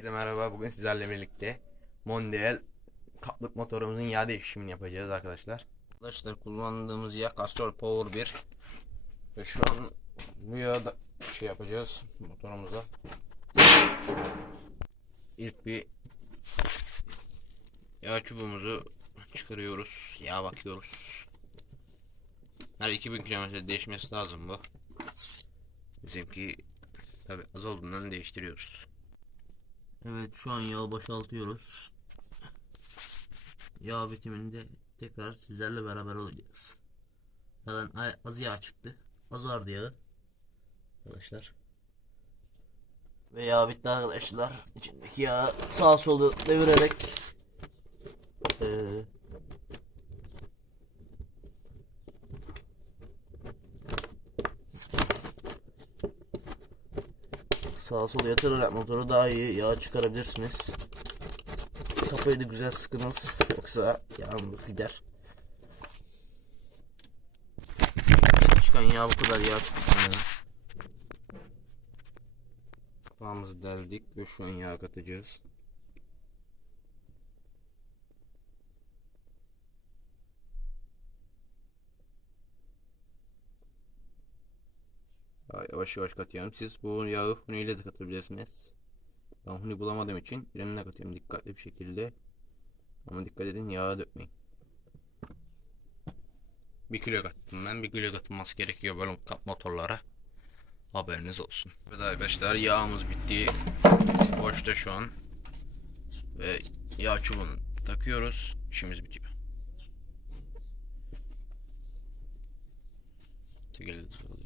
Herkese merhaba. Bugün sizlerle birlikte Mondial kaplık motorumuzun yağ değişimini yapacağız arkadaşlar. Arkadaşlar kullandığımız yağ Castrol Power 1 ve şu an bu yağı da şey yapacağız motorumuza. İlk bir yağ çubuğumuzu çıkarıyoruz. Yağ bakıyoruz. Her 2000 kilometre değişmesi lazım bu. Bizimki tabi az olduğundan değiştiriyoruz. Evet şu an yağı boşaltıyoruz. Yağ bitiminde tekrar sizlerle beraber olacağız. Zaten az yağ çıktı. Az vardı yağı. Arkadaşlar. Ve yağ bitti arkadaşlar. İçindeki yağı sağa solu devirerek eee sağa sola yatırarak motoru daha iyi yağ çıkarabilirsiniz. Kafayı da güzel sıkınız yoksa yağınız gider. Çıkan yağ bu kadar yağ çıktı. Yani. Kapağımızı deldik ve şu an yağ katacağız. Yavaş yavaş katıyorum. Siz bu yağı huniyle de katabilirsiniz. Ben huni bulamadığım için elimle katıyorum dikkatli bir şekilde. Ama dikkat edin yağı dökmeyin. Bir kilo kattım ben. Bir kilo katılması gerekiyor böyle kap motorlara. Haberiniz olsun. Evet arkadaşlar yağımız bitti. Boşta şu an. Ve yağ çubuğunu takıyoruz. İşimiz bitiyor. Çekildi.